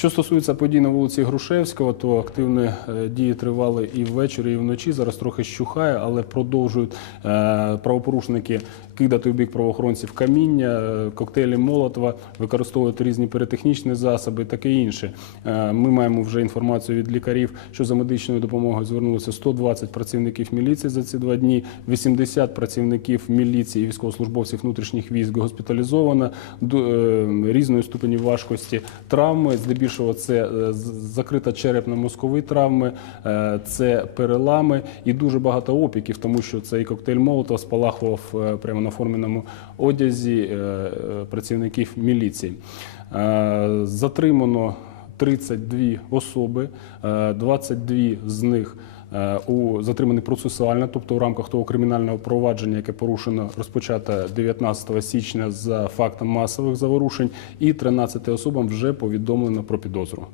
Що стосується подій на вулиці Грушевського, то активні е, дії тривали і ввечері, і вночі. Зараз трохи щухає, але продовжують е, правопорушники кидати у бік правоохоронців каміння, е, коктейлі Молотова, використовувати різні піротехнічні засоби, таке інше. Ми маємо вже інформацію від лікарів, що за медичною допомогою звернулося 120 працівників міліції за ці два дні, 80 працівників міліції і військовослужбовців внутрішніх військ госпіталізовано різної ступені важкості травми. Здебільшого це е, закрита черепно-мозкові травми, е, це перелами і дуже багато опіків, тому що цей коктейль Молотова спалахував е, прямо на форменому одязі працівників міліції. Затримано 32 особи, е, 22 з них е, у затримані процесуально, тобто у рамках того кримінального провадження, яке порушено розпочато 19 січня за фактом масових заворушень, і 13 особам вже повідомлено про підозру.